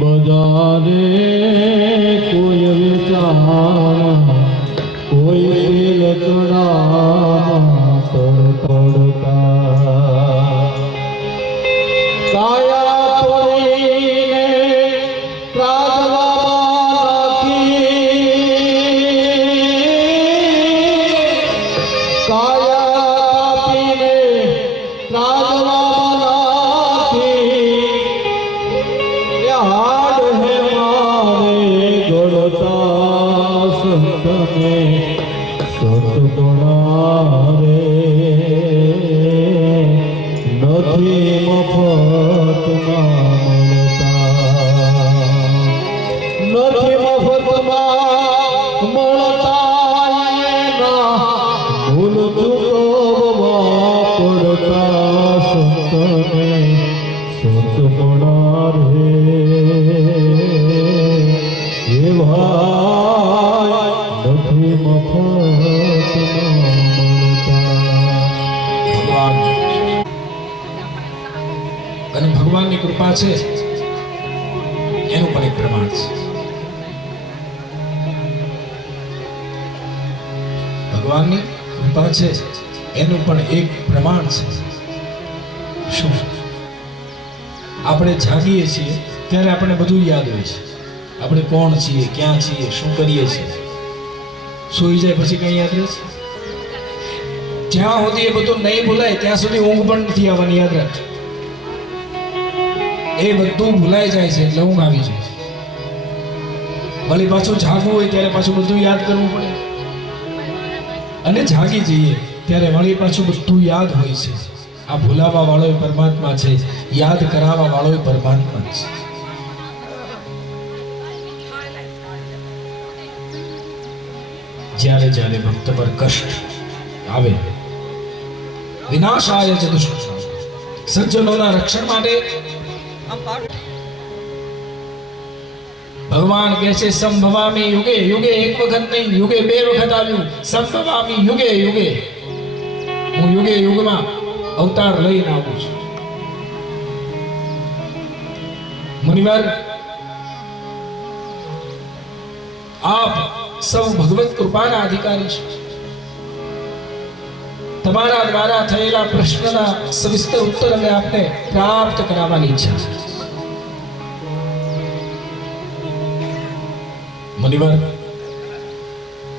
બજારે કોઈ વિચાર કોઈ લચડામાં તડપડતા કાયા તોડીને ત્રાજવામાં નાખી કાયા કાપીને ત્રાજવામાં નાખી હાડ હે મારે ગળતા સંતને સતગુણારે નથી મફતમાં મળતા નથી મફતમાં મળતા એના ભૂલ ચૂકવવા પડતા સંતને સતગુણારે એ ભાઈ નથી મફતમાં ભગવાન અને ભગવાનની કૃપા છે એનું પણ એક પ્રમાણ છે. ભગવાનની કૃપા છે એનું પણ એક પ્રમાણ છે. શું? આપણે જાગીએ છીએ ત્યારે આપણે બધું યાદ હોય છે. આપણે કોણ છીએ, ક્યાં છીએ, શું કરીએ છીએ. સૂઈ જાય પછી કઈ યાદ રહેશે? જ્યાં સુધી એ બધું નહીં ભૂલાય ત્યાં સુધી ઊંઘ પણ નથી આવવાની. યાદ રાખજો, એ બધું ભૂલાઈ જાય છે એટલે ઊંઘ આવી જાય. વળી પાછું જાગવું હોય ત્યારે પાછું બધું યાદ કરવું પડે, અને જાગી જઈએ ત્યારે વળી પાછું બધું યાદ હોય છે. આ ભૂલાવા વાળો પરમાત્મા છે, યાદ કરાવવા વાળો પરમાત્મા છે. જ્યારે જ્યારે ભક્ત પર કષ્ટ આવે, વિનાશાય ચ દુષ્ટ, સજ્જનોના રક્ષણ માટે ભગવાન કહે છે સંભવામી યુગે યુગે. એક વખત નહીં, યુગે બે વખત આવ્યું. સંભવામી યુગે યુગે, હું યુગે યુગમાં અવતાર લઈને આવું છું. મુનિવર, આપ સૌ ભગવત કૃપાના અધિકારી છે. તમારા દ્વારા થયેલા પ્રશ્નના સવિસ્તર ઉત્તર અમે આપને પ્રાપ્ત કરાવવાની ઈચ્છા છે. મુનિવર,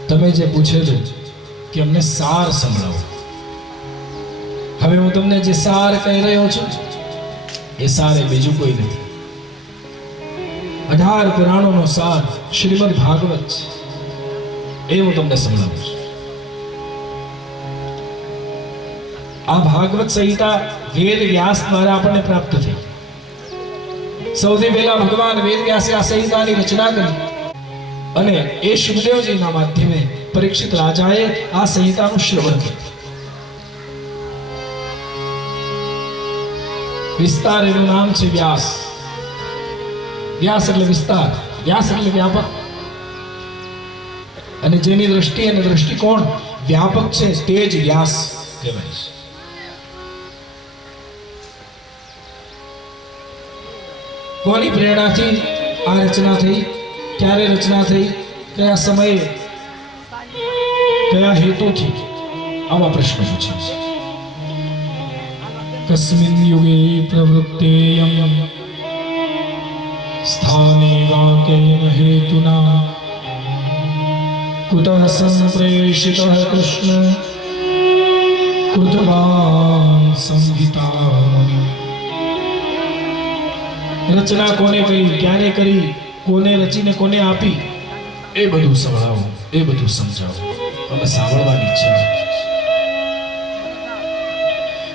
તમે જે પૂછેલું કે અમને સાર સંભળાવો, હવે હું તમને જે સાર કહી રહ્યો છું એ સાર એ બીજું કોઈ નથી. 18 પુરાણોનો સાર શ્રીમદ ભાગવત છે, એ હું તમને સંભળાવું છું. આ ભાગવત સંહિતા વેદ વ્યાસ દ્વારા આપણને પ્રાપ્ત થઈ. સૌથી પહેલા ભગવાન વેદ વ્યાસે આ સંહિતાની રચના કરી અને એ શુભદેવજીના માધ્યમે પરીક્ષિત રાજાએ આ સંહિતાનું શ્રવણ કર્યું. વિસ્તાર એનું નામ છે વ્યાસ. વ્યાસ એટલે વિસ્તાર, વ્યાસ એટલે વ્યાપક. અને જેની દ્રષ્ટિ અને દ્રષ્ટિકોણ વ્યાપક છે તે જ વ્યાસ કહેવાય છે. કોની પ્રેરણાથી આ રચના થઈ, ક્યારે રચના થઈ, કયા સમયે, કયા હેતુથી, આવા પ્રશ્નો પૂછે છે. કસ્મિન યુગે પ્રવૃત્તેયં સ્થાને વાકેન હેતુના કુતઃ સંપ્રેષિતઃ કૃષ્ણ કૃતવાન સંહિતા. રચના કોને કરી, ક્યારે કરી, કોને રચીને કોને આપી, એ બધું સંભળાવો, એ બધું સમજાવો. અમે સાંભળવાની ઈચ્છા છે.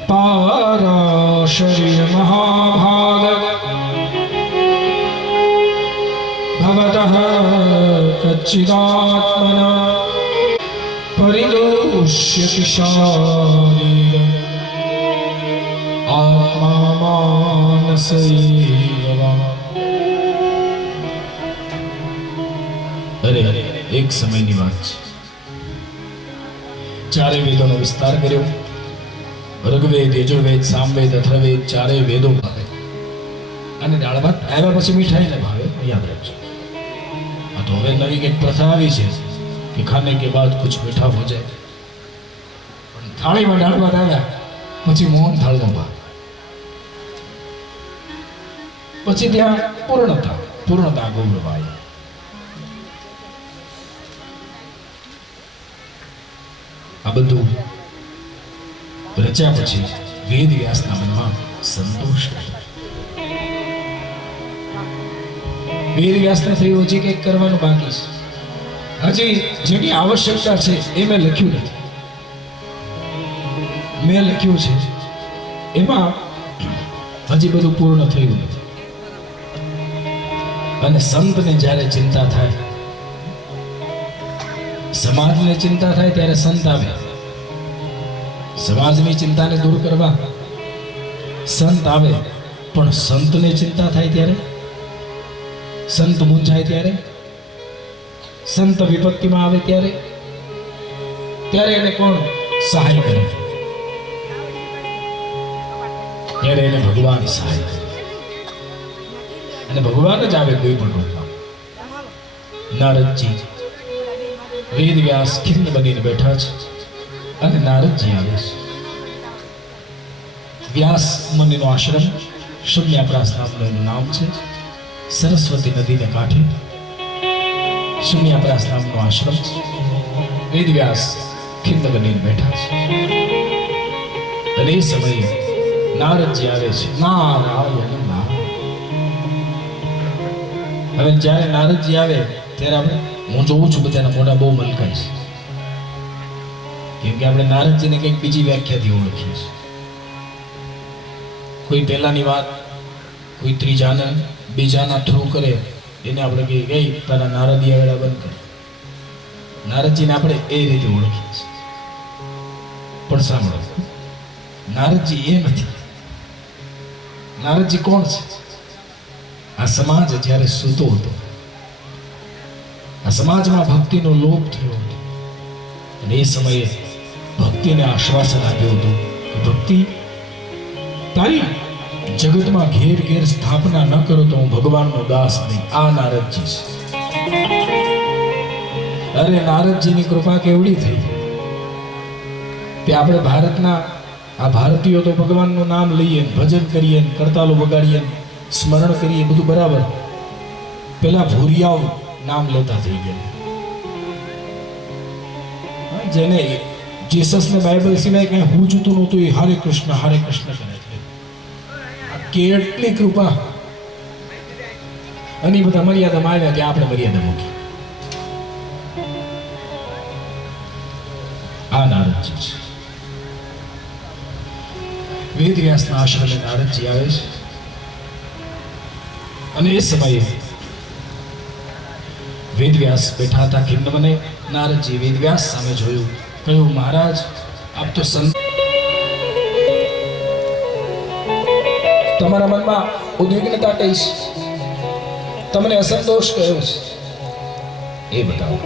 પારાશર્ય મહાભાગ ભવતઃ કચ્ચિદાત્મના પરિદોષ્યતિ શારીર આત્મા માનસૈવા. અરે એક સમયની વાત છે. ચારે વેદોનો વિસ્તાર કર્યો. ઋગ્વેદ, યજુર્વેદ, સામવેદ, અથર્વવેદ ચારે વેદો અને દાળ ભાત આવ્યા પછી મીઠાઈ ને ભાવે યાદ રાખજો. આ તો હવે નવી કંઈક પ્રથા આવી છે કે ખાને કે બાદ કુછ મીઠા હો જાય. પણ થાળીમાં દાળ ભાત આવ્યા પછી મોહન થાળનો ભાવ, પછી ત્યાં પૂર્ણતા ગૌરવાય. આ બધું રચ્યા પછી વેદ વ્યાસના મનમાં સંતોષ થયો. વેદ વ્યાસને થયું હજી કંઈક કરવાનું બાકી છે, હજી જેની આવશ્યકતા છે એ મેં લખ્યું નથી. મેં લખ્યું છે એમાં હજી બધું પૂર્ણ થયું નથી. અને સંતને જ્યારે ચિંતા થાય, સમાજને ચિંતા થાય ત્યારે સંત આવે. સમાજની ચિંતાને દૂર કરવા સંત આવે. પણ સંતને ચિંતા થાય ત્યારે, સંત મૂંઝાય ત્યારે, સંત વિપત્તિમાં આવે ત્યારે એને કોણ સહાય કરે? ત્યારે એને ભગવાન સહાય કરે. અને ભગવાન જ આવે કોઈ પણ રૂપમાં. નારદજી વેદ વ્યાસ ખિન્ન બનીને બેઠા છે અને નારદજી આવે છે. વ્યાસ મુનિનો આશ્રમ શૂન્યાપ્રાસ નામનું એનું નામ છે. સરસ્વતી નદીને કાંઠે શૂન્યાપ્રાસ નામનો આશ્રમ છે. વેદ વ્યાસ ખિન્ન બનીને બેઠા છે અને એ સમયે નારદજી આવે છે. નારાયણ નારાયણ. હવે જ્યારે નારદજી આવે ત્યારે આપણે, હું જોઉં છું બધાના મોઢા બહુ મલકાય છે, કેમ કે આપણે નારદજીને કંઈક બીજી વ્યાખ્યાથી ઓળખીએ છીએ. કોઈ પહેલાની વાત કોઈ ત્રીજાના બીજાના થ્રુ કરે એને આપણે કહીએ ગઈ તારા નારદીયા વેળા બંધ કર. નારદજીને આપણે એ રીતે ઓળખીએ છીએ. પણ સાંભળો, નારદજી એ નથી. નારદજી કોણ છે? આ સમાજ જ્યારે સૂતો હતો, આ સમાજમાં ભક્તિનો લોપ થયો હતો અને એ સમયે ભક્તિને આશ્વાસન આપ્યું હતું કે ભક્તિ તારી જગતમાં ઘેર ઘેર સ્થાપના ન કરો તો હું ભગવાનનો દાસ નહીં. આ નારદજી છે. અરે નારદજીની કૃપા કેવડી થઈ કે આપણે ભારતના આ ભારતીયો તો ભગવાનનું નામ લઈએ, ભજન કરીએ, કરતાલો વગાડીએ, સ્મરણ કરીએ, બધું બરાબર. પેલા ભૂરિયાઓ નામ લેતા થઈ ગયા, જેને જીસસને બાઇબલ સિવાય કઈ પૂછતું નહોતું એ હરે કૃષ્ણ કરે છે. કેટલી કૃપા! અને બધા મર્યાદામાં આવ્યા ત્યાં આપણે મર્યાદા મૂકી. આ નારદજી છે. વેદ વ્યાસના આશ્રમે નારદજી આવે છે અને એ સમયે વેદ વ્યાસ બેઠા હતા ખિન્ન બને. નારદજી વેદ વ્યાસ સામે જોયું, કહ્યું મહારાજ આપ તો સંત, તમારા મનમાં ઉદ્વિગ્નતા કઈ છે? તમને અસંતોષ કયો છે એ બતાવો.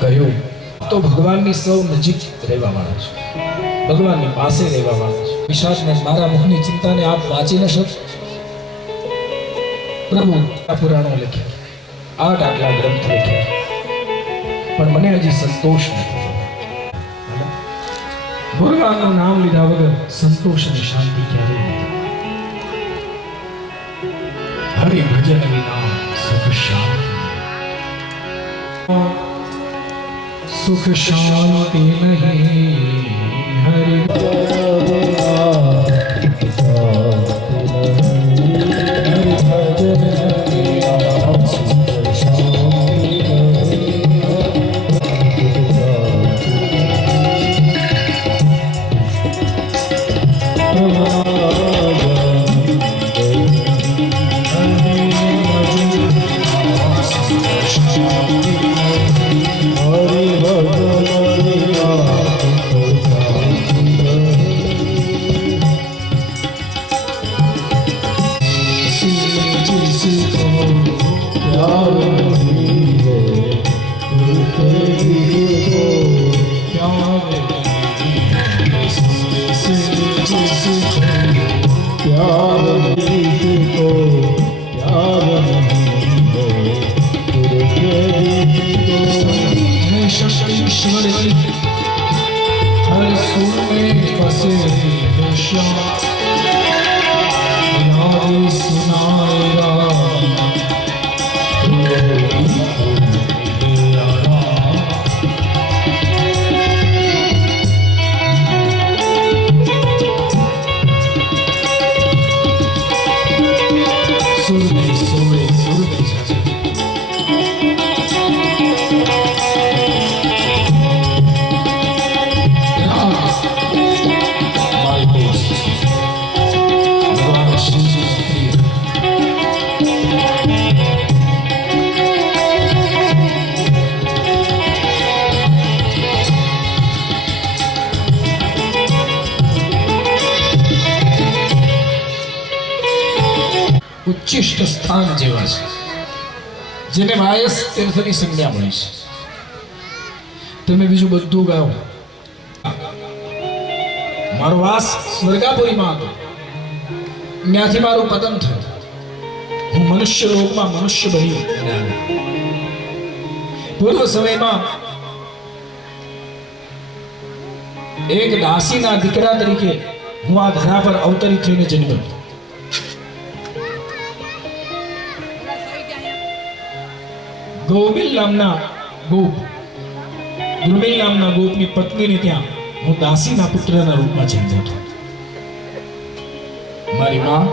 કહ્યું તો ભગવાનની સૌ નજીક રહેવા વાળા છે, ભગવાનની પાસે રહેવા વાળા છે. વિશાળને મારા મુખની ચિંતાને આપ વાંચી ન શકો. પ્રભુ આ પુરાણો લખ્યા, 8 આટલા ગ્રંથ લખ્યા, પણ મને હજી સંતોષ નથી. ભગવાનનું નામ લીધા વગર સંતોષ અને શાંતિ ક્યારેય નથી. હરિ ભજન વિના સુખ શાંતિ, સુખ શાંતિ નહીં. હરિ પ્યાર ઉચ્ચિષ્ટ સ્થાન જેવા છે, જેને વાયસ તીર્થની સંજ્ઞા મળી છે. તમે બીજું બધું ગાઓ. મારો વાસ સ્વર્ગાપુરીમાં હતો, ત્યાંથી મારું પતન થયું. હું મનુષ્ય લોકમાં મનુષ્ય બની અને આવ્યો. પૂર્વ સમયમાં એક દાસીના દીકરા તરીકે હું આ ધરા પર અવતરિત થઈને જન્મ્યો. ગોવિલ નામના ગોપ, દ્રુમિલ નામના ગોપની પત્નીને ત્યાં હું દાસીના પુત્રના રૂપમાં જન્મ્યો હતો. મારી માં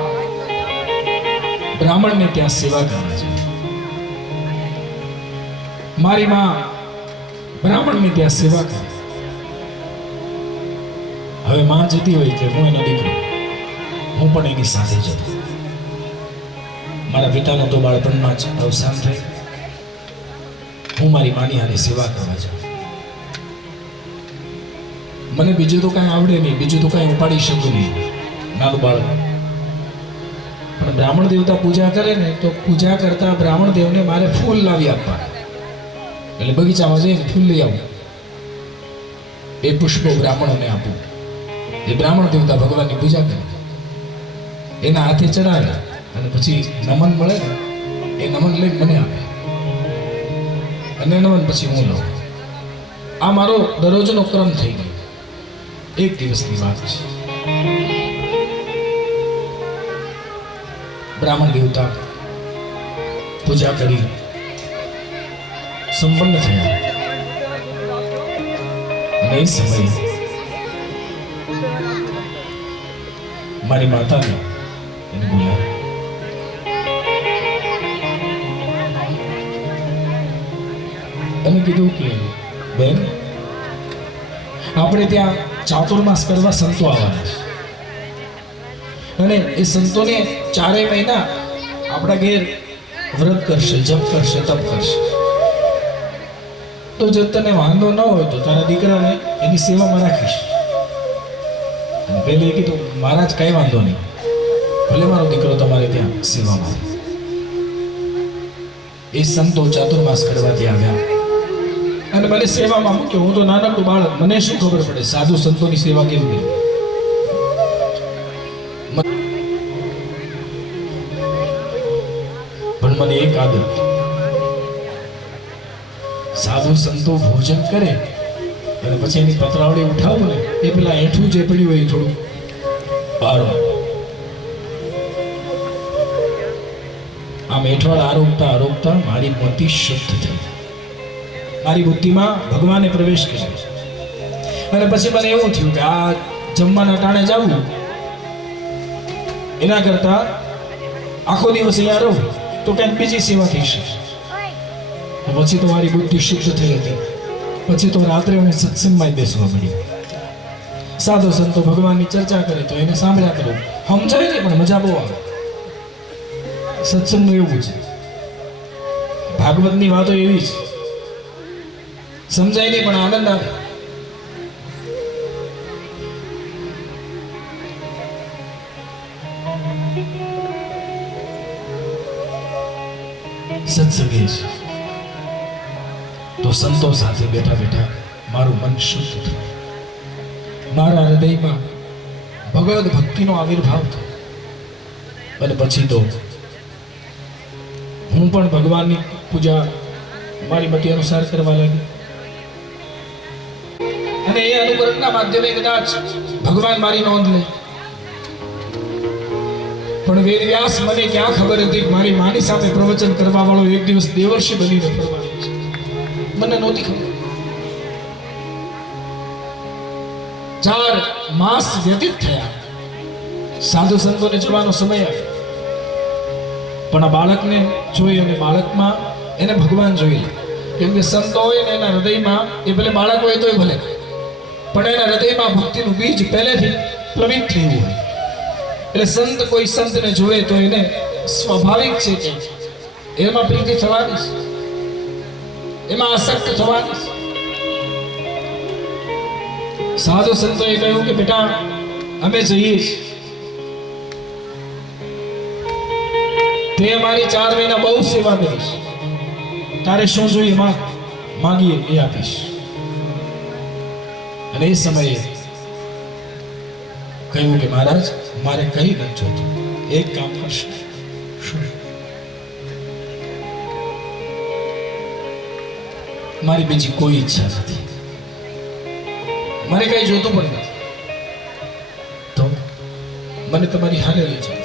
બ્રાહ્મણને ત્યાં સેવા કરે છે. મારી માં બ્રાહ્મણને ત્યાં સેવા કરે. હવે માં જતી હોય કે હું એનો દીકરો, હું પણ એની સાથે જતો. મારા પિતાનો તો બાળપણમાં જ અવસાન થયું. હું મારી માની હારે સેવા કરવા જાઉં. મને બીજું તો કાંઈ આવડે નહીં, બીજું તો કાંઈ ઉપાડી શકું નહીં, નાનું બાળક. પણ બ્રાહ્મણ દેવતા પૂજા કરે ને તો પૂજા કરતા બ્રાહ્મણ દેવને મારે ફૂલ લાવી આપવા. એટલે બગીચામાં જઈને ફૂલ લઈ આવું, એ પુષ્પો બ્રાહ્મણોને આપું. એ બ્રાહ્મણ દેવતા ભગવાનની પૂજા કરે, એના હાથે ચડાવે અને પછી નમન મળે ને એ નમન લઈને મને આપે અને નમન પછી હું લઉં. આ મારો દરરોજનો ક્રમ થઈ ગયો. એક દિવસની વાત છે. બ્રાહ્મણ દેવતા પૂજા કરી સંપન્ન થયા અને એ સમયે મારી માતાને એને બોલાવી. અને કીધું કે બેન, આપણે ત્યાં ચાતુર્માસ કરવા સંતો આવવાના છે અને એ સંતોને 4 મહિના આપણા ઘેર વ્રત કરશે, જપ કરશે, તપ કરશે. તો જો તને વાંધો ન હોય તો તારા દીકરાને એની સેવામાં રાખીશ. અને પહેલે કીધું મહારાજ કઈ વાંધો નહીં, ભલે મારો દીકરો તમારે ત્યાં સેવામાં. એ સંતો ચાતુર્માસ કરવા ત્યાં આવ્યા અને મને સેવામાં મૂક્યો. હું તો નાનકડું બાળક, મને શું ખબર પડે સાધુ સંતોની સેવા કેવી કરવી. પણ મને એક આદત, સાધુ સંતો ભોજન કરે અને પછી એની પતરાવડી ઉઠાવું ને એ પેલા એઠું જે પડ્યું હોય થોડું બહાર આમ એઠવાડ આરોગતા આરોગતા મારી મતિ શુદ્ધ થઈ. મારી બુદ્ધિમાં ભગવાને પ્રવેશ કર્યો અને પછી મને એવું થયું કે આ જમવાના ટાણે જવું એના કરતા આખો દિવસ અહીંયા રહું તો કંઈક બીજી સેવા થઈ શકે. પછી તો મારી બુદ્ધિ શુદ્ધ થઈ હતી. પછી તો રાત્રે હું સત્સંગમાં જ બેસવા મળ્યો. સાધુ સંતો ભગવાનની ચર્ચા કરે તો એને સાંભળ્યા કરું. સમજાય નહીં પણ મજા બહુ આવે. સત્સંગનું એવું છે, ભાગવતની વાતો એવી છે, સમજાય નહીં પણ આનંદ આવે. સત્સંગે છે તો સંતો સાથે બેઠા બેઠા મારું મન શુદ્ધ થયું. મારા હૃદયમાં ભગવદ ભક્તિનો આવિર્ભાવ થયો અને પછી તો હું પણ ભગવાનની પૂજા મારી મતિ અનુસાર કરવા લાગી. અને એ અનુકરણના માધ્યમે કદાચ ભગવાન મારી નોંધ લે. પણ વેદવ્યાસ મને ક્યાં ખબર હતી કે મારી માની સામે પ્રવચન કરવા વાળો એક દિવસ દેવર્ષિ બનીને ફરવાનો છે. મને નહોતી ખબર. 4 માસ વ્યતીત થયા, સાધુ સંતોને જવાનો સમય આવ્યો. પણ આ બાળકને જોઈ અને બાળકમાં એને ભગવાન જોઈ લે. કેમ કે સંતો હોય ને એના હૃદયમાં, એ ભલે બાળક હોય તોય ભલે, પણ એના હૃદયમાં ભક્તિનું બીજ પહેલેથી પ્લવિત થયું હોય. એટલે સંત કોઈ સંતને જોવે તો એને સ્વાભાવિક છે કે એમાં પ્રીતિ થવાની છે, એમાં આસક્ત થવાની છે. સાધુ સંતોએ કહ્યું કે બેટા અમે જઈએ છીએ, તે અમારી 4 મહિના બહુ સેવા કરીશ, તારે શું જોઈએ માગીએ એ આપીશ. અને એ સમયે કહ્યું કે મહારાજ મારે કઈ નથી જોતું, એક કામ કરશે. શું? મારી બીજી કોઈ ઈચ્છા નથી, મને કઈ જોતું પણ નથી, તો મને તમારી હારે લઈ જાઓ.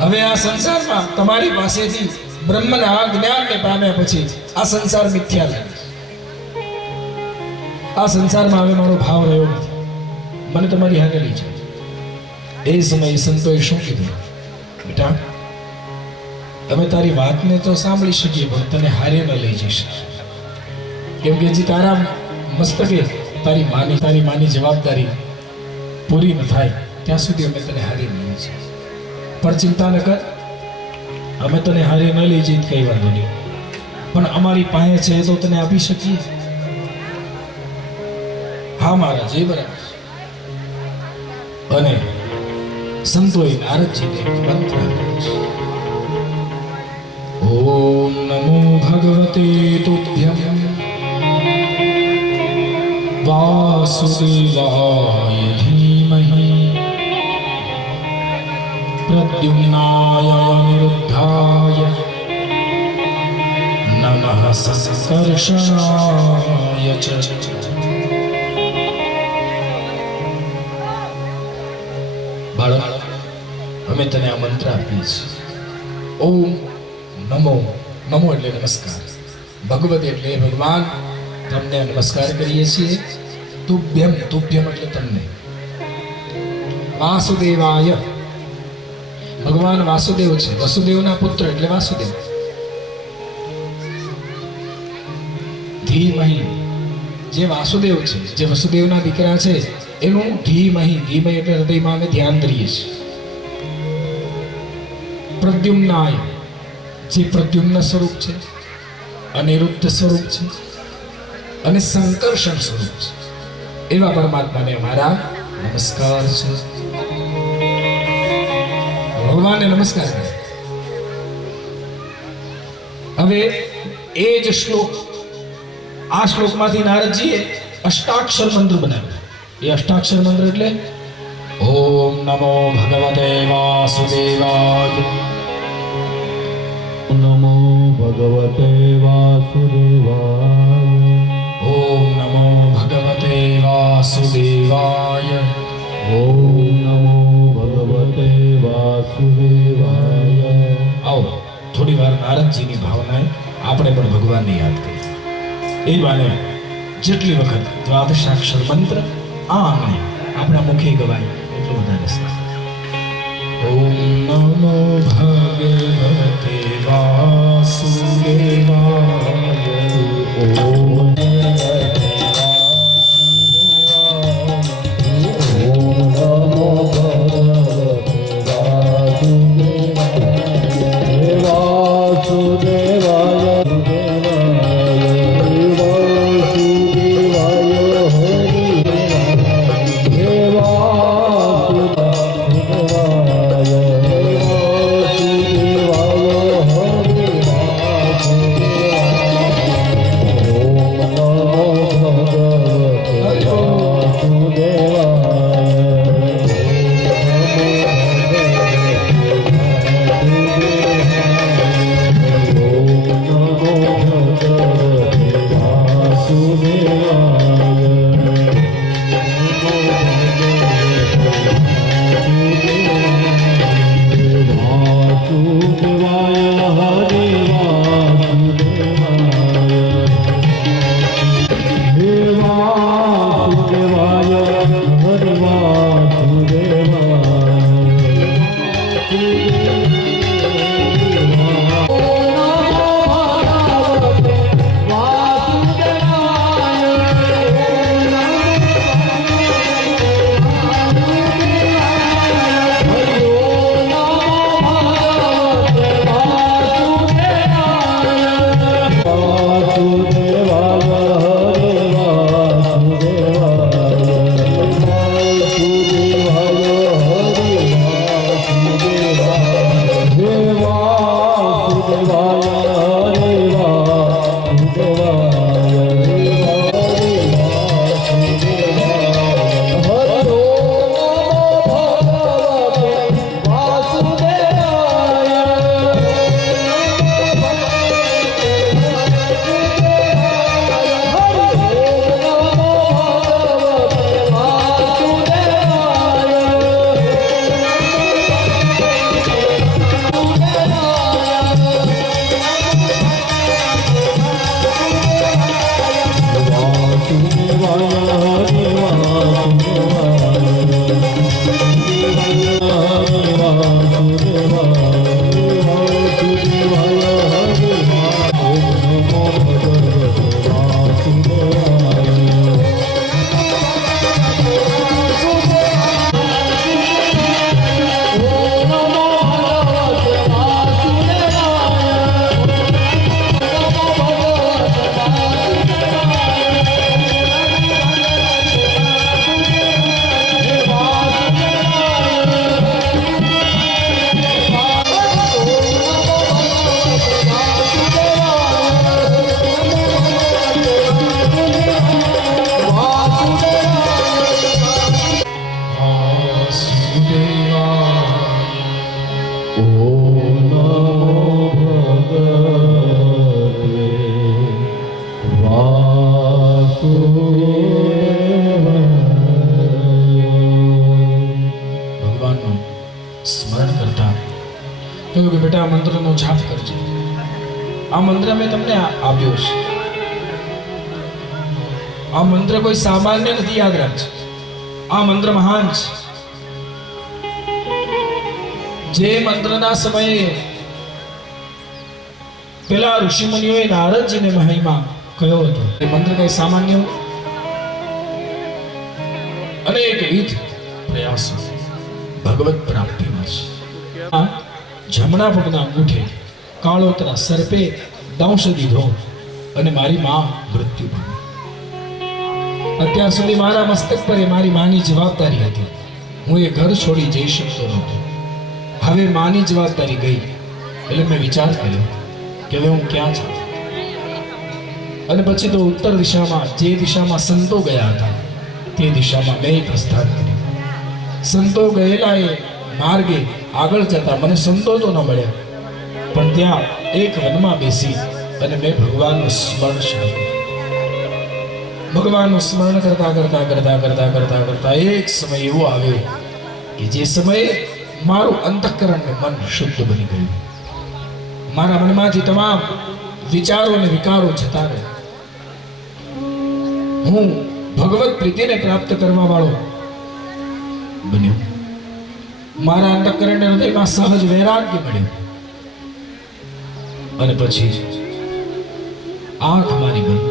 હવે આ સંસારમાં તમારી પાસેથી બ્રહ્મના જ્ઞાનને પામ્યા પછી આ સંસાર મિથ્યા લાગે છે. આ સંસારમાં હવે મારો ભાવ રહ્યો નથી, મને તમારી હારે લઈ જાઓ. એ સમયે સંતોએ શું કીધું? બેટા અમે તારી વાતને તો સાંભળી શકીએ પણ તને હારે ન લઈ જઈ શકીએ, કેમ કે હજી તારા મસ્તકે તારી માની જવાબદારી પૂરી ન થાય ત્યાં સુધી અમે તને હારે ન લઈ જઈએ. પણ ચિંતા ન કર, અમે તને હારે ન લઈ જઈએ કઈ વાંધો નહીં, પણ અમારી પાસે છે તો તને આપી શકીએ. હા મહારાજ એ બરાબર. અને સંતોએ નારદજીને મંત્ર આપ્યો છે. ઓમ નમો ભગવતે તુભ્યં વાસુદેવાય ધીમહિ પ્રદ્યુમ્નાય અનિરુદ્ધાય નમઃ સંકર્ષણાય ચ. બાળક અમે તને આ મંત્ર આપીએ છીએ. ઓમ નમો, નમો એટલે નમસ્કાર, ભગવત એટલે ભગવાન, તમને નમસ્કાર કરીએ છીએ. તુભ્યમ, તુભ્યમ એટલે તમને. વાસુદેવાય, ભગવાન વાસુદેવ છે, વસુદેવના પુત્ર એટલે વાસુદેવ. ધીમહિ, જે વાસુદેવ છે, જે વસુદેવના દીકરા છે એનું ધીમહિ, ધીમહિ એટલે હૃદયમાં અમે ધ્યાન ધરીએ છીએ. પ્રદ્યુમ્નાય, જે પ્રદ્યુમ્ન સ્વરૂપ છે, અનિરુદ્ધ સ્વરૂપ છે અને સંકર્ષણ સ્વરૂપ છે, એવા પરમાત્માને મારા નમસ્કાર છે. ભગવાનને નમસ્કાર કરે. હવે એ જ શ્લોક, આ શ્લોકમાંથી નારદજીએ અષ્ટાક્ષર મંત્ર બનાવ્યો. એ અષ્ટાક્ષર મંત્ર એટલે ઓમ નમો ભગવતે વાસુદેવાય, નમો ભગવતે વાસુદેવાય, ઓમ નમો ભગવતે વાસુદેવાય, ઓમ નમો ભગવતે વાસુદેવાય. આવો થોડી વાર નારદજીની ભાવનાએ આપણે પણ ભગવાનને યાદ કરીએ. એ બાને જેટલી વખત દ્વાદશાક્ષર મંત્ર આ આંગણે આપણા મુખે ગવાય એટલું વધારે સારું. ઓમ નમો ભગવતે વાસુદેવાય, ઓમ વાસુદેવાય હરે ઓમ નમો ભગવતે વાસુદેવાય ભગવાનનું સ્મરણ કરતા કહ્યું કે બેટા આ મંત્રનો જાપ કરજો. આ મંત્ર મેં તમને આપ્યો છે. આ મંત્ર કોઈ સામાન્ય નથી, યાદ રાખજો. આ મંત્ર મહાન છે. જે મંત્રના સમયે પેલા ઋષિમુનિઓએ નારદજીને મહિમા કયો હતો, એ મંત્ર કઈ સામાન્ય અનેક વિધ પ્રયાસો ભગવત પ્રાપ્તિના છે. આ જમણા પગના અંગૂઠે કાળોતરા સર્પે દંશ દીધો અને મારી માં મૃત્યુ પામી. અત્યાર સુધી મારા મસ્તક પર એ મારી માની જવાબદારી હતી. હું એ ઘર છોડી જઈ શકતો નહોતો. હવે માની જવાબદારી ગઈ એટલે મેં વિચાર કર્યો કે હવે હું ક્યાં જાઉં. અને પછી તો ઉત્તર દિશામાં, જે દિશામાં સંતો ગયા હતા તે દિશામાં મેં પ્રસ્થાન કર્યું. સંતો ગયેલા એ માર્ગે આગળ જતા મને સંતો તો ન મળ્યા, પણ ત્યાં એક વનમાં બેસી અને મેં ભગવાનનું સ્મરણ શરૂ કર્યું. ભગવાનનું સ્મરણ કરતા કરતા કરતા કરતા કરતા કરતા એક સમય એવો આવ્યો કે જે સમયે મારું અંતઃકરણ ને મન શુદ્ધ બની ગયું. મારા મનમાંથી તમામ વિચારો અને વિકારો જતા રહ્યા. હું ભગવત પ્રીતિને પ્રાપ્ત કરવા વાળો બન્યો. મારા અંતઃકરણ ને હૃદયમાં સહજ વૈરાગ્ય મળ્યું. અને પછી આંખ મારી બંધ.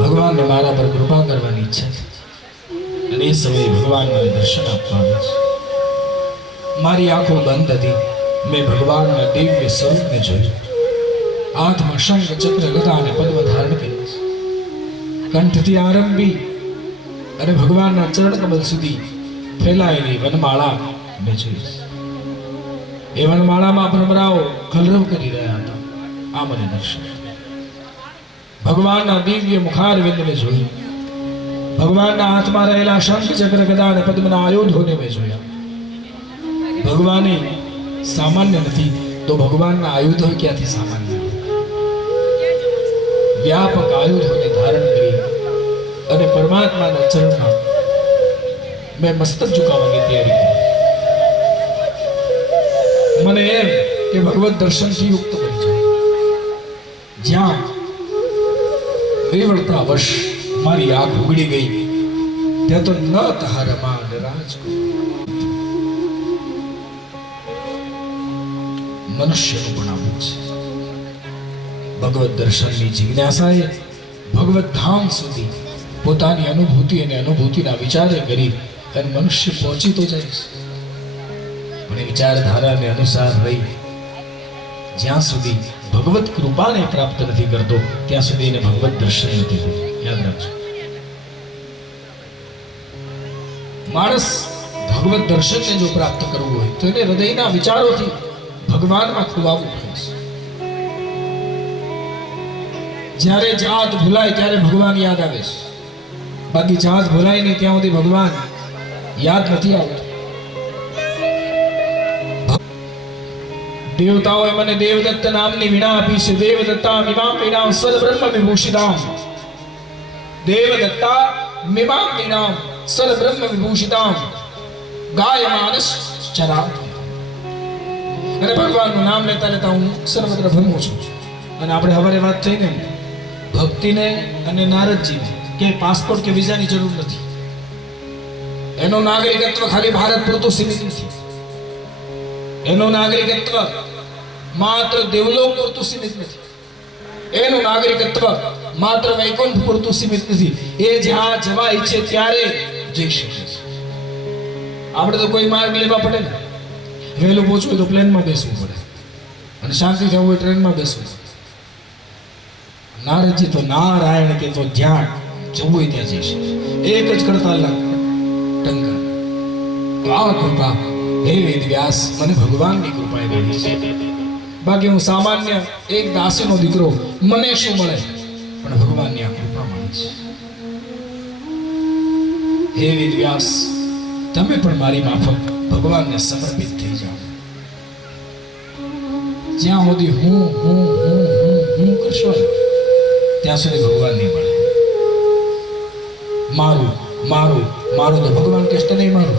ભગવાનને મારા પર કૃપા કરવાની ઈચ્છા થઈ અને એ સમયે ભગવાન મને દર્શન આપવા આવે છે. મારી આંખો બંધ હતી. મેં ભગવાનના દિવ્ય સ્વરૂપને જોયું. હાથમાં શંખ, ચક્ર, ગદા અને પદ્મ ધારણ કર્યું છે. કંઠથી આરંભી અને ભગવાનના ચરણ કમલ સુધી ફેલાયેલી વનમાળા મેં જોઈ. એ વનમાળામાં ભ્રમરાઓ કલરવ કરી રહ્યા હતા. આ મને દર્શન. ભગવાનના દિવ્ય મુખારવિંદને જોયું. ભગવાનના હાથમાં રહેલા શંખ, ચક્ર, ગદા અને પદ્મના આયુધોને મેં જોયા. ભગવાને સામાન્ય નથી તો ભગવાનના આયુધો ક્યાંથી સામાન્ય? વ્યાપક આયુધોને ધારણ કરી અને પરમાત્માના ચરણમાં મેં મસ્તક ઝુકાવવાની તૈયારી કરી. મને એમ કે ભગવત દર્શનથી યુક્ત બની જાય. જ્યાં વિવળતા વશ મારી આંખ ઉગડી ગઈ ત્યાં તો ન તારમાં રાજકો મનુષ્યનું પણ આવું છે. ભગવત દર્શનની જિજ્ઞાસાએ ભગવત ધામ સુધી પોતાની અનુભૂતિ અને અનુભૂતિના વિચારે કરી અને મનુષ્ય પહોંચી તો જાય છે, પણ એ વિચારધારાને અનુસાર રહી જ્યાં સુધી ભગવત કૃપાને પ્રાપ્ત નથી કરતો ત્યાં સુધી એને ભગવત દર્શન નથી થતું. યાદ રાખજો. માણસ ભગવત દર્શનને જો પ્રાપ્ત કરવું હોય તો એને હૃદયના વિચારોથી ભગવાનમાં ખોવાવું પડે છે. જ્યારે જાત ભૂલાય ત્યારે ભગવાન યાદ આવે છે. બાકી જાત ભૂલાય નહીં ત્યાં સુધી ભગવાન યાદ નથી આવતું. દેવતાઓએ મને દેવદત્ત નામની વીણા આપી છે. દેવદત્તા મિમામ વીણામ સ્વર બ્રહ્મ વિભૂષિતામ. દેવદત્તા મિમામ વીણામ સ્વર બ્રહ્મ વિભૂષિતામ ગાયમાનસ ચરા. અને ભગવાનનું નામ લેતા લેતા હું સર્વત્ર ભ્રમું છું. અને આપણે હવારે વાત થઈ ને ભક્તિને અને નારદજીને કે પાસપોર્ટ કે વિઝાની જરૂર નથી. એનો નાગરિકત્વ ખાલી ભારત પૂરતું સીમિત નથી. એનું નાગરિકત્વ માત્ર દેવલોક પૂરતું સીમિત નથી. એનું નાગરિકત્વ માત્ર વૈકુંઠ પૂરતું સીમિત નથી. એ જ્યાં જવા ઈચ્છે ત્યારે જઈ શકે છે. આપણે તો કોઈ માર્ગ લેવા પડે ને, વહેલું પહોંચવું હોય તો પ્લેનમાં બેસવું પડે અને શાંતિ થવું હોય ટ્રેનમાં બેસવું પડે. નારદજી તો નારાયણ કે તો જ્યાં જવું હોય ત્યાં જઈ શકે. એક જ કરતા ટંકા. આ કૃપા હે વેદ વ્યાસ મને ભગવાનની કૃપાએ મળી છે. બાકી હું સામાન્ય એક દાસીનો દીકરો, મને શું મળે, પણ ભગવાનની આ કૃપા મળી છે. હે વેદ વ્યાસ તમે પણ મારી માફક ભગવાનને સમર્પિત થઈ જાઓ. જ્યાં સુધી હું કરશો ને ત્યાં સુધી ભગવાન નહીં મળે. મારું મારું મારું તો ભગવાન કહેશે નહીં મારું,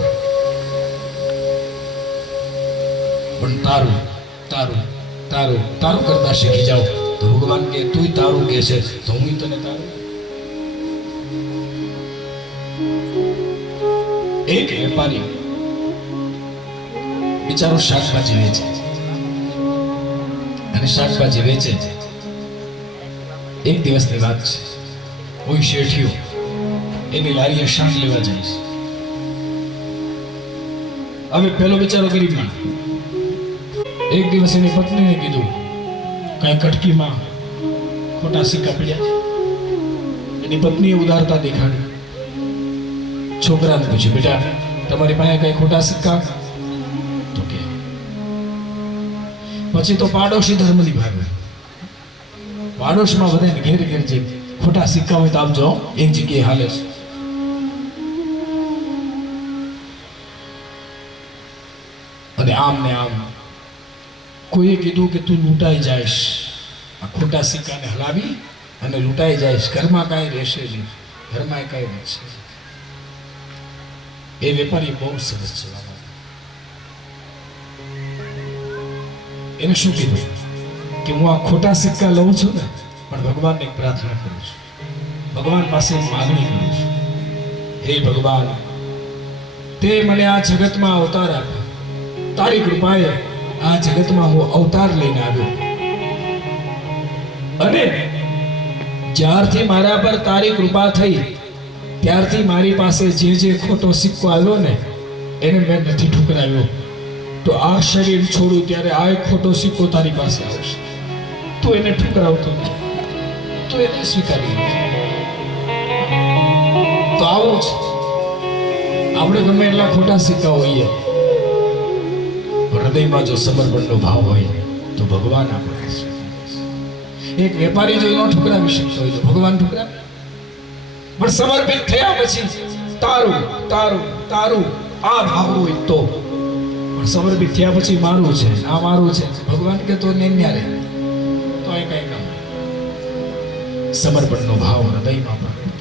પણ તારું તારું તારું તારું કરતા શીખી જાઓ તો ભગવાન કે તું તારું કે છે તો હું તને તારું. એક વેપારી બિચારો શાકભાજી વેચે અને શાકભાજી વેચે. એક દિવસની વાત છે, કોઈ શેઠિયો એની લારીએ શાક લેવા જાય છે. હવે પેલો બિચારો ગરીબ માણસ, એક દિવસ એની પત્નીને કીધું કઈ કટકીમાં ખોટા સિક્કા પડ્યા. એની પત્નીએ ઉદારતા દેખાડી. છોકરાને પૂછ્યું બેટા તમારી પાસે કઈ ખોટા સિક્કા? તો કે પછી તો પાડોશી ધર્મ નિભાવે. પાડોશમાં બધાને ઘેર ઘેર જે ખોટા સિક્કા હોય તો આપજો, એક જગ્યાએ હાલે છે. અને આમ ને આમ કોઈએ કીધું કે તું લૂંટાઈ જાઈશ, આ ખોટા સિક્કાને હલાવી અને લૂંટાઈ જાઈશ, ઘરમાં કાંઈ રહેશે નહીં, ઘરમાં કાંઈ રહેશે. એ વેપારી બહુ સરસ છે. એને શું કીધું કે હું આ ખોટા સિક્કા લઉં છું ને, પણ ભગવાનને એક પ્રાર્થના કરું છું, ભગવાન પાસે માગણી કરું છું. હે ભગવાન તે મને આ જગતમાં અવતાર આપ્યો, તારી કૃપાએ આ જગતમાં હું અવતાર લઈને આવ્યો અને જ્યારથી મારા પર તારી કૃપા થઈ ત્યારથી મારી પાસે જે ખોટો સિક્કો આવ્યો ને એને મેં નથી ઠુકરાવ્યો. તો આ શરીર છોડું ત્યારે આ ખોટો સિક્કો તારી પાસે આવશે. તું એને ઠુકરાવતો નહીં, તું એને સ્વીકારી. તો આવું જ આપણે ગમે એટલા ખોટા સિક્કા હોઈએ, હૃદયમાં જો સમર્પણનો ભાવ હોય તો ભગવાન આપણે. એક વેપારી જો ન ઠુકરાવી શકતો હોય તો ભગવાન ઠુકરાવે. પણ સમર્પિત થયા પછી તારું તારું તારું આ ભાવ હોય તો. પણ સમર્પિત થયા પછી મારું છે, આ મારું છે, ભગવાન કે તો નેન્યા રહે તો એ કઈ કામ. સમર્પણનો ભાવ હૃદયમાં પ્રગટ,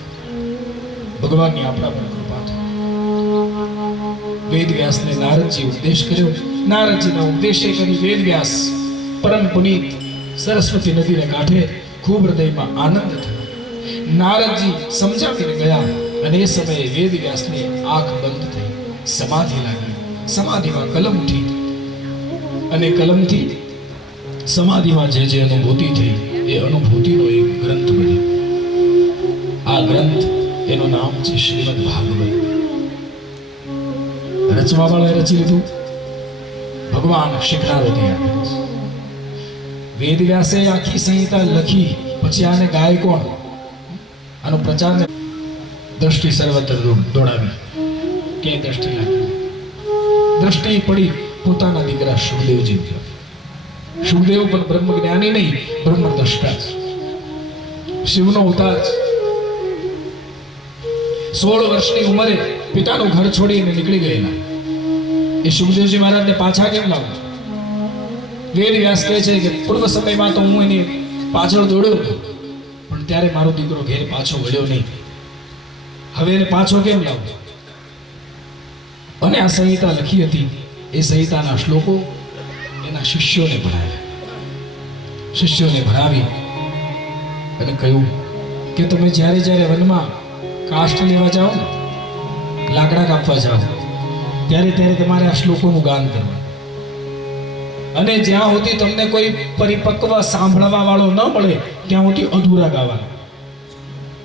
ભગવાનની આપણા પર કૃપા થાય. વેદ વ્યાસને નારદજી ઉપદેશ કર્યો. નારદજીના ઉપદેશે કરી વેદ વ્યાસ પરમ પુનીત સરસ્વતી નદીને કાંઠે ખૂબ હૃદયમાં આનંદ થયો. નારદજી સમજાવીને ગયા અને એ સમયે વેદ વ્યાસની આંખ બંધ થઈ, સમાધિ લાગી. સમાધિમાં કલમ ઉઠી અને કલમથી સમાધિમાં જે અનુભૂતિ થઈ એ અનુભૂતિનો એક ગ્રંથ બન્યો. આ ગ્રંથ એનું નામ છે શ્રીમદ ભાગવત. રચવા વાળાએ રચી લીધું, ભગવાન શીખનારો તૈયાર કરે છે. વેદ વ્યાસે આખી સંહિતા લખી પછી આને ગાય કોણ? આનો પ્રચાર દ્રષ્ટિ સર્વત્ર દોડાવી. ક્યાંય દ્રષ્ટિ લાગી, દ્રષ્ટિ પડી પોતાના દીકરા સુખદેવજી. સુખદેવ પણ બ્રહ્મ જ્ઞાની નહીં, બ્રહ્મ દ્રષ્ટા છે, શિવનો અવતાર છે. 16 વર્ષની ઉંમરે પિતાનું ઘર છોડીને નીકળી ગયેલા એ સુખદેવજી મહારાજને પાછા કેમ લાવો? વેદ વ્યાસ કહે છે કે પૂર્વ સમયમાં તો હું એની પાછળ દોડ્યો પણ ત્યારે મારો દીકરો ઘેર પાછો વળ્યો નહીં, હવે એને પાછો કેમ લાવો? અને આ સંહિતા લખી હતી, એ સંહિતાના શ્લોકો એના શિષ્યોને ભણાવ્યા. શિષ્યોને ભણાવી અને કહ્યું કે તમે જ્યારે વનમાં કાષ્ટ લેવા જાઓ ને, લાકડા કાપવા જાઓ, ત્યારે તમારે આ શ્લોકોનું ગાન કરવાનું. અને જ્યાં સુધી તમને કોઈ પરિપક્વ સાંભળવા વાળો ન મળે ત્યાં સુધી અધૂરા ગાવાના.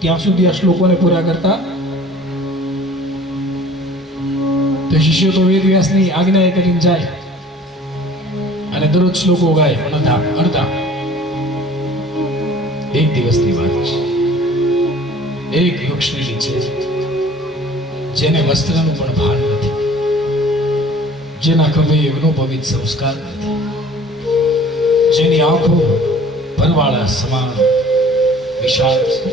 ત્યાં સુધી આ શ્લોકોને પૂરા કરતા. તો શિષ્યો તો વેદ વ્યાસની આજ્ઞા કરીને જાય અને દરરોજ શ્લોકો ગાય અડધા અડધા. એક દિવસની વાત છે. એક વૃક્ષની છે જેને વસ્ત્રનું પણ ભાન નથી, જેના ખભે અનુભવિત સંસ્કાર નથી, જેની આંખો પરવાળા સમાન વિશાળ છે,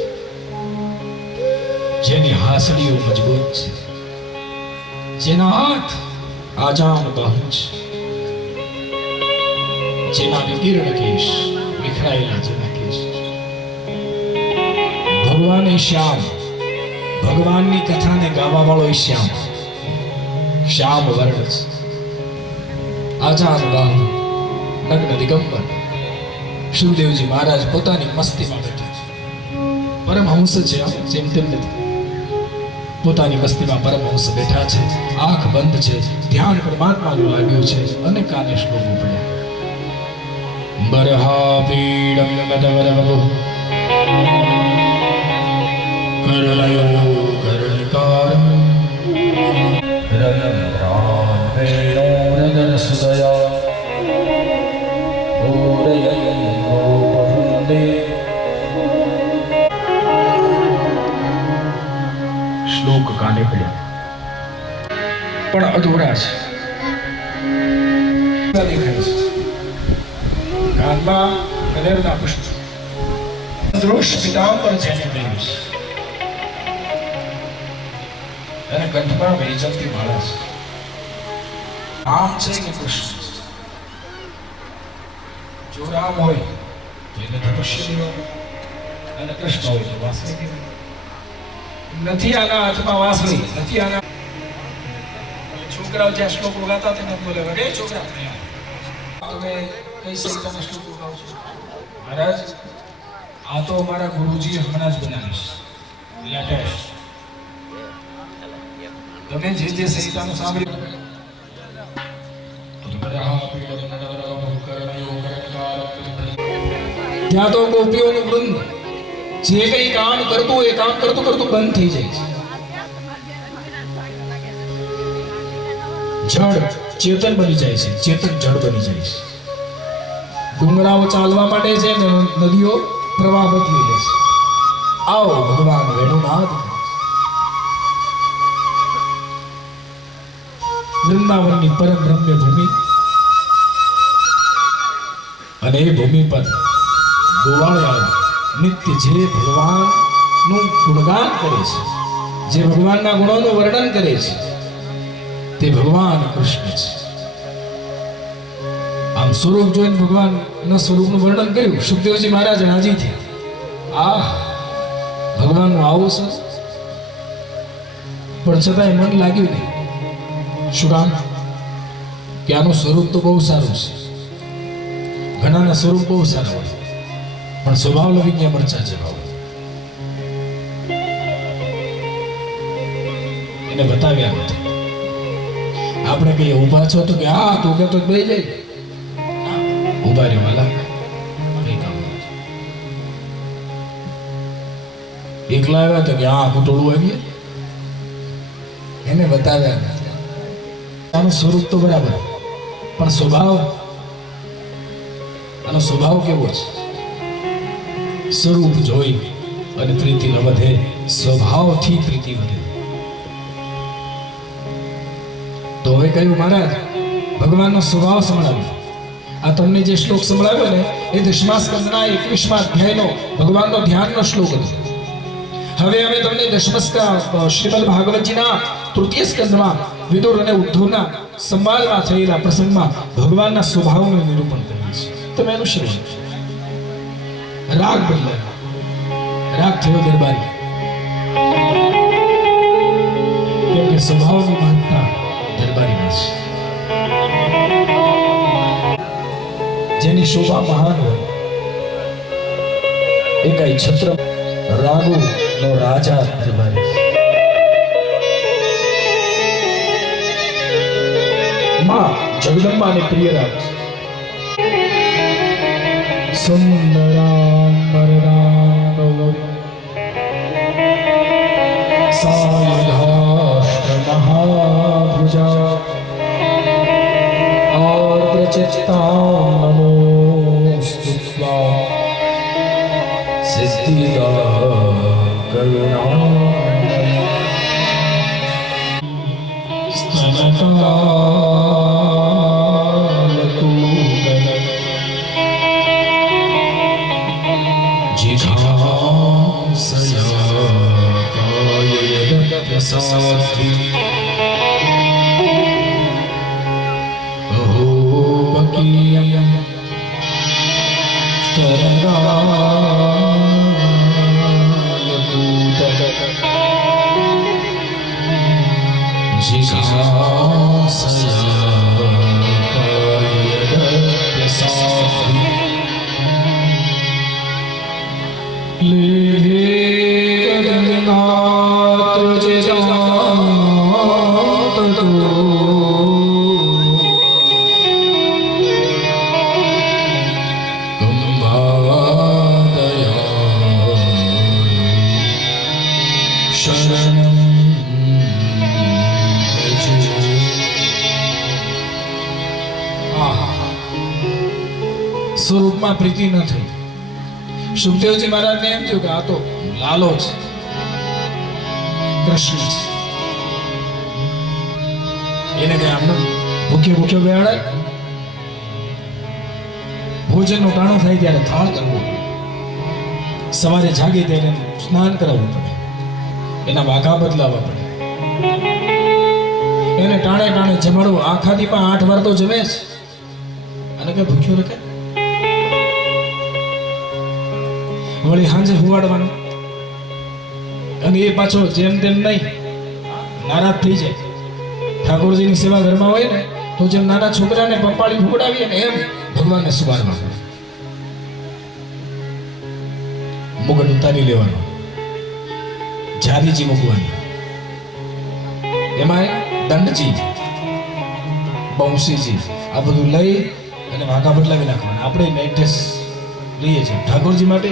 જેની હાસડીઓ મજબૂત છે, જેના હાથ આજાન બહન છે, જેના વિકીર્ણ કેશ વિખરાયેલા જેના કેશ. ભગવાન એ શ્યામ, ભગવાનની કથાને ગાવા વાળો એ શ્યામ, શ્યામ વર્ણ છે, આજાન બહન, નગ્ન દિગંબર. સુખદેવજી મહારાજ પોતાની મસ્તીમાં બેઠા છે. પરમહંસ છે, જેમ તેમ નથી. પોતાની મસ્તીમાં પરમહંસ બેઠા છે, આંખ બંધ છે, ધ્યાન પરમાત્માનું લાગ્યું છે. અને કાને શ્લોકો પડ્યા. બરહા પીડમ ગદવરવરો કરલયો કરણકાર રનરામ વેણો રગરસુદયા ઓરયં ગોપવૃંદે. શ્લોક કાને પડ્યા પણ અધૂરા છે. દેખાય છે કાનમાં કલેરના પુષ્પ, દૃશ પિતાંબર જેને કહ્યું છે, અને કંઠમાં વૈજંતી માળા છે. રામ છે કે કૃષ્ણ? જો રામ હોય તો એને ધનુષ્ય દેવાનું, અને કૃષ્ણ હોય તો વાંસળી દેવાની. નથી આના હાથમાં વાંસળી, નથી આના. છોકરાઓ જ્યાં શ્લોકો ગાતા તેને બોલે, વગે છોકરા તમે કઈ સંસ્થાના શ્લોકો ગાઓ છો? મહારાજ આ તો અમારા ગુરુજી હમણાં જ બનાવીશ, લેટેસ્ટ. તમે જે જે સંહિતાનું સાંભળ્યું ત્યાં તો ગોપીઓનું વૃંદ જે કઈ કામ કરતું એ કામ કરતું કરતું બંધ થઈ જાય છે. જળ ચેતન બની જાય છે, ચેતન જળ બની જાય છે. ડુંગરાઓ ચાલવા માંડે છે ને નદીઓ પ્રવાહ બદલી લે છે. આવો ભગવાન વેણુનાદ. વૃંદાવનની પરમ રમ્ય ભૂમિ, અને એ ભૂમિ પર ગોવાળિયાઓ નિત્ય જે ભગવાનનું ગુણગાન કરે છે, જે ભગવાનના ગુણોનું વર્ણન કરે છે, તે ભગવાન કૃષ્ણ છે. આમ સ્વરૂપ જોઈને ભગવાનના સ્વરૂપનું વર્ણન કર્યું. સુખદેવજી મહારાજ રાજી થયા. આ ભગવાનનું આવું છે, પણ છતાંય મન લાગ્યું નહીં. શું કામ? કે આનું સ્વરૂપ તો બહુ સારું છે. ઘણાના સ્વરૂપ બહુ સારા હોય, પણ સ્વભાવ લવિંગ્ય મરચા જેવા હોય. એને બતાવ્યા નથી. આપણે કહીએ ઊભા છો તો કે હા તું કે તો બેસી જાય. ઊભા રહેવાલા કઈ કામ નથી. એકલા આવ્યા તો કે હા ઘૂંટોળું આવીએ. એને બતાવ્યા નથી. આનું સ્વરૂપ તો બરાબર, પણ સ્વભાવ, આનો સ્વભાવ કેવો છે? સ્વરૂપ જોઈ અને પ્રીતિ ન વધે, સ્વભાવથી પ્રીતિ વધે. તો હવે કહ્યું મહારાજ ભગવાનનો સ્વભાવ સંભળાવ્યો. આ તમને જે શ્લોક સંભળાવ્યો ને એ દશમા સ્કંદના 21મા અધ્યાયનો ભગવાનનો ધ્યાનનો શ્લોક હતો. હવે અમે તમને દશમસ્કા શ્રીમદ ભાગવતજીના તૃતીય સ્કંદમાં વિદુર અને ઉદ્ધવના સંવાદમાં થયેલા પ્રસંગમાં ભગવાનના સ્વભાવનું નિરૂપણ કરીએ છીએ. તમે એનું શ્રવણ. રાગ બદલાયો, રાગ થયો દરબારી. કેમ કે સ્વભાવની મહત્તા દરબારીમાં છે. જેની શોભા મહાન હોય એ કઈ છત્ર રાગો નો રાજા દરબારી. માં જગદંબાને પ્રિય રાગ. સુંદરામ વરદામ સાયુધાષ્ટ મહાભુજા આદ્રચિત્તાં નમોસ્તુત્વા સિદ્ધિદા કરુણા સ્વરૂપમાં પ્રીતિ ન થઈ. સુખદેવજી મહારાજને એમ થયું કે આ તો લાલો છે, કૃષ્ણ છે. એને કઈ આમને ભૂખ્યો બેહાડે. ભોજનનો ટાણો થાય ત્યારે થાળ કરવો પડે, સવારે જાગે ત્યારે સ્નાન કરાવવું પડે, એના વાઘા બદલાવવા પડે, એને ટાણે ટાણે જમાડવું. આખા દીપા 8 વાર તો જમે છે અને કઈ ભૂખ્યો રખે. વળી સાંજે હુવાડવાનું અને એ પાછો જેમ તેમ નહીં, નારાજ થઈ જાય. ઠાકોરજીની સેવા ઘરમાં હોય ને તો જેમ નાના છોકરાને પંપાળી હુવડાવીએ ને એમ ભગવાનને સુવાડવા. મુગટ ઉતારી લેવાનો, જારીજી મૂકવાની, એમાં દંડજી બંશીજી આ બધું લઈ અને વાઘા બદલાવી નાખવાના. આપણે એડ્રેસ લઈએ છીએ ઠાકોરજી માટે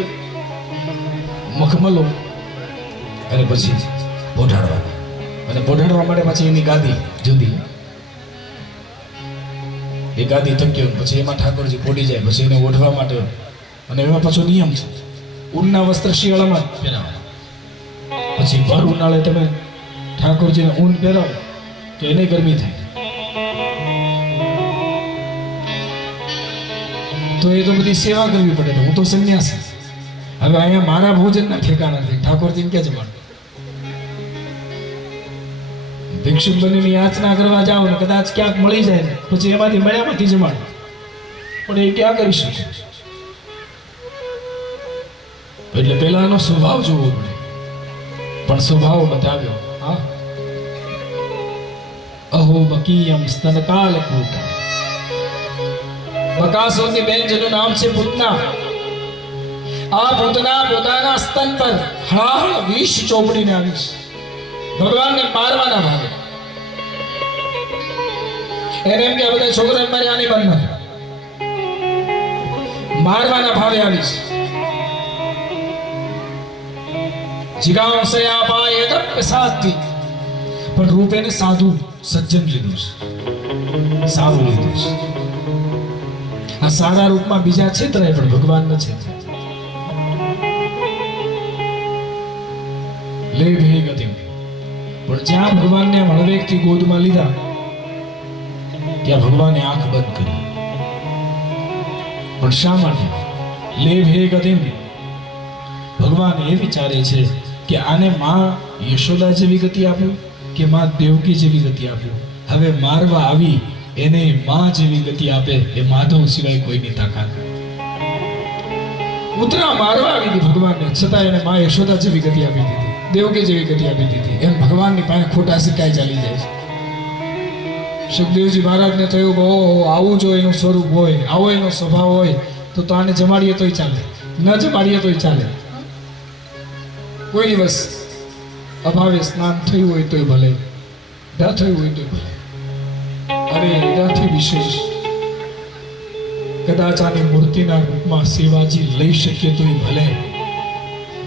મખમલો અને પછી પોઢાડવાના. અને પોઢાડવા માટે પછી એની ગાદી જુદી, એ ગાદી તક્યો પછી એમાં ઠાકોરજી પોડી જાય. પછી એને ઓઢવા માટે અને એમાં પાછો નિયમ છે, ઊનના વસ્ત્ર શિયાળામાં પહેરાવાના. પછી ભર ઉનાળે તમે ઠાકોરજીને ઊન પહેરાવો તો એને ગરમી થાય. તો એ તો બધી સેવા કરવી પડે. હું તો સંન્યાસી. હવે અહીંયા મારા ભોજનના ઠેકાણા નથી. ઠાકોરજીને ક્યાં જમાડું? ભિક્ષુક બનીને યાચના કરવા જાઓ ને કદાચ ક્યાંક મળી જાય ને પછી એમાંથી મળ્યામાંથી જમાડું, પણ એ ક્યાં કરી શકે? એટલે પેલાનો સ્વભાવ જોવો પડે. પણ સ્વભાવ બતાવ્યો. હા, અહો બકીયમ સ્તનકાલ કૂટા. બકાસુરની બેન જેનું નામ છે પૂતના. આ પૂતના પોતાના સ્તન પર હળાહળ વિષ ચોપડીને આવીશ. ભગવાનને મારવાના ભાવે. એને એમ કે આ બધા છોકરાને મારી આની બંધ મારવાના ભાવે આવીશ. જીગાંસયા પાય પ્રસાદથી. પણ રૂપ એને સાધુ સજ્જન લીધું છે, સારું લીધું છે. આ સારા રૂપમાં બીજા છેતરાય પણ ભગવાન ન છેતરાય. લે ભે ગતિ. પણ જ્યાં ભગવાનને હળવેકથી ગોદમાં લીધા ત્યાં ભગવાને આંખ બંધ કરી. પણ શા માટે? લે ભે ગતિ. ભગવાન એ વિચારે છે કે આને માં યશોદા જેવી ગતિ આપ્યું કે માં દેવકી જેવી ગતિ આપ્યું. હવે મારવા આવી એને માં જેવી ગતિ આપે એ માધવ સિવાય કોઈની તાકાત નથી. ઉતરા મારવા આવી હતી ભગવાનને, છતાં એને માં યશોદા જેવી ગતિ આપી દીધી, દેવકી જેવી ગતિ આપી દીધી. એમ ભગવાનની પાસે ખોટા સિક્કાય ચાલી જાય છે. સુખદેવજી મહારાજને થયું કે ઓહો, આવું જો એનું સ્વરૂપ હોય, આવો એનો સ્વભાવ હોય તો આને જમાડીએ તોય ચાલે, ન જમાડીએ તોય ચાલે. કોઈ દિવસ અભાવે સ્નાન થયું હોય તોય ભલે, ના થયું હોય તોય ભલે. અરે એનાથી વિશેષ કદાચ આની મૂર્તિના રૂપમાં શિવાજી લઈ શકીએ તો ભલે,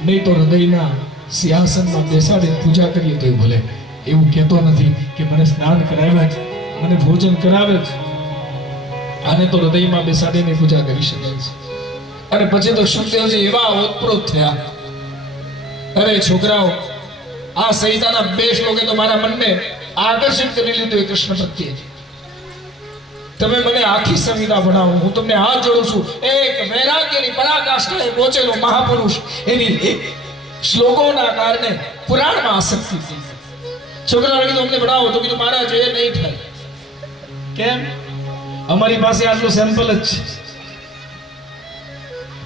નહીં તો હૃદયના સિંહાસનમાં બેસાડીને પૂજા કરીએ તો ભલે. એવું કહેતો નથી કે મને સ્નાન કરાવ્યા છે, મને ભોજન કરાવે છે. આને તો હૃદયમાં બેસાડીને પૂજા કરી શકે છે. અને પછી તો સુખદેવજી એવા ઓતપ્રોત થયા, અરે છોકરાઓ, આ સંહિતાના 2 શ્લોકે તો મારા મનને આકર્ષિત કરી લીધું એ કૃષ્ણ પ્રત્યે. તમે મને આખી સંહિતા ભણાવો, હું તમને હાથ જોડું છું. એક વૈરાગ્યની પરાકાષ્ઠાએ પહોંચેલો મહાપુરુષ એની એક શ્લોકોના કારણે પુરાણમાં આસક્તિ થઈ. છોકરાઓને કીધું અમને ભણાવો, તો કીધું મહારાજ એ નહીં થાય. કેમ? અમારી પાસે આટલું સેમ્પલ જ છે,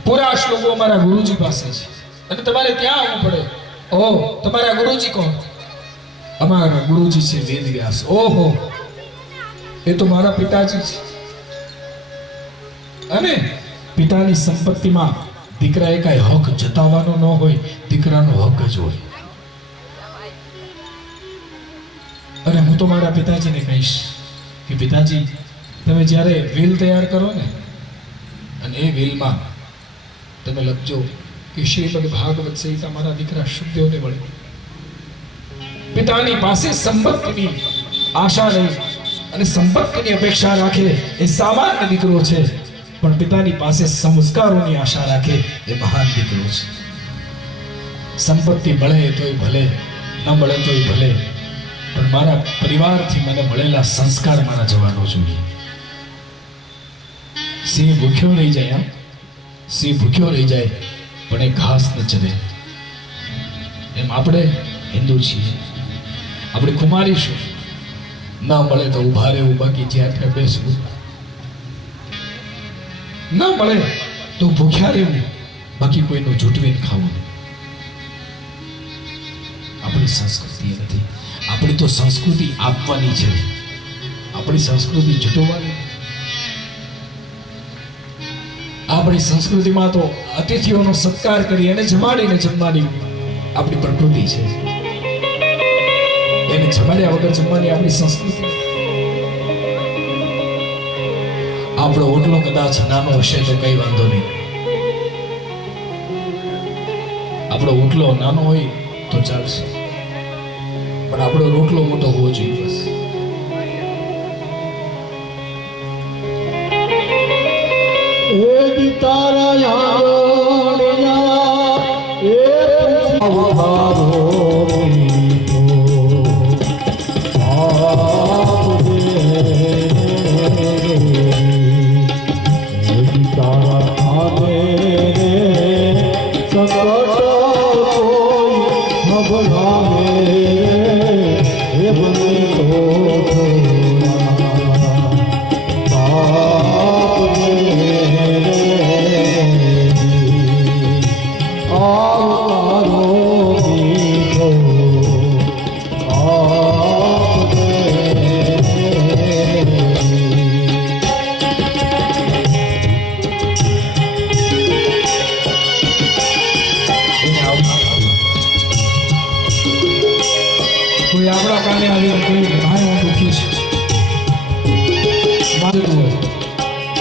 પૂરા શ્લોકો અમારા ગુરુજી પાસે છે, અને તમારે ત્યાં આવવું પડે. ઓહ, તમારા ગુરુજી કોણ? અમારા ગુરુજી છે વેદવ્યાસ. ઓહો, એ તો મારા પિતાજી છે. અને પિતાની સંપત્તિમાં દીકરાએ કાંઈ હક જતાવવાનો ન હોય, દીકરાનો હક જ હોય. અને હું તો મારા પિતાજીને કહીશ કે પિતાજી, તમે જ્યારે વેલ તૈયાર કરો ને, અને એ વેલમાં તમે લખજો કે શ્રીમદ ભાગવત સંહિતા મારા દીકરા સુખદેવને મળે. પિતાની પાસે સંપત્તિની આશા નહીં અને સંપત્તિની અપેક્ષા રાખે એ સામાન્ય દીકરો છે, પણ પિતાની પાસે સંસ્કારોની આશા રાખે એ મહાન દીકરો છે. સંપત્તિ મળે તોય ભલે, ન મળે તોય ભલે, પણ મારા પરિવારથી મને મળેલા સંસ્કાર મારા જવાનો જોઈએ. સિંહ ભૂખ્યો રહી જાય, સિંહ ભૂખ્યો રહી જાય પણ એ ઘાસ ન ચરે. એમ આપણે હિન્દુ છીએ, આપણે કુમારીશું, ના મળે તો ઉભા રહેવું, બાકી જ્યાં બેસવું. ના મળે તો ભૂખ્યા રહેવું, બાકી કોઈનું જૂટવીને ખાવું. આપણી સંસ્કૃતિ નથી. આપણી તો સંસ્કૃતિ આપવાની છે, આપણી સંસ્કૃતિ જૂટવાની. આપણી સંસ્કૃતિમાં તો અતિથિઓનો સત્કાર કરી અને જમાડીને જમવાની આપણી પ્રકૃતિ છે. એને જમાડ્યા વગર જમવાની આપણી સંસ્કૃતિ. આપણો ઓટલો કદાચ નાનો હશે તો કઈ વાંધો નહીં, આપણો ઓટલો નાનો હોય તો ચાલશે, પણ આપણો રોટલો મોટો હોવો જોઈએ. બસ એ તારા યાદોળિયા એ અવતારો મીઠો આપજે. એ તારા આને સંકટ કોઈ ભગવાને એ મને તો કોઈ આપણા કાને આવી કોઈ ભાઈ હું દુઃખી છું,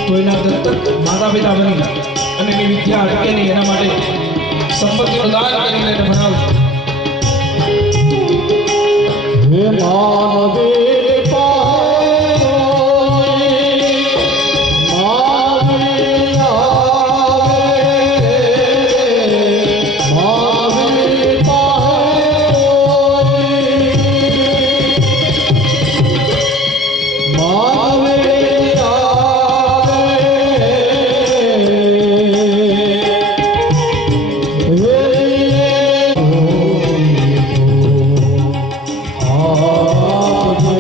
તો એના દત્તક માતા પિતા બની અને એની વિદ્યા અટકે નહીં, એના માટે સંપત્તિનું દાન કરીને એને ભણાવજો. હે માનવે આપજે.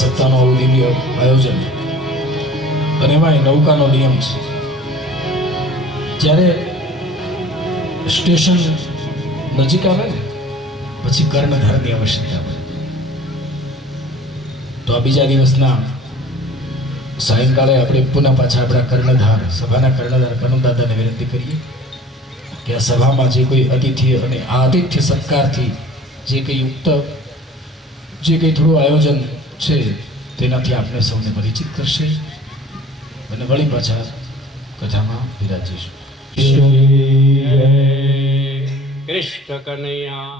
સપ્તાહનું આવું દિવ્ય આયોજન અને એમાંય નૌકાનો નિયમ છે. જ્યારે સ્ટેશન નજીક આવે ને પછી કર્ણધારની આવશ્યકતા પડે. તો આ બીજા દિવસના સાયંકાળે આપણે પુનઃ પાછા આપણા કર્ણધાર સભાના કર્ણધાર કનમદાદાને વિનંતી કરીએ કે આ સભામાં જે કોઈ અતિથિ અને આ આતિથ્ય સત્કારથી જે કંઈ યુક્ત જે કંઈ થોડું આયોજન છે તેનાથી આપણે સૌને પરિચિત કરશે અને વળી પાછા કથામાં વિરાજીશું. શ્રી જય કૃષ્ણ કનૈયા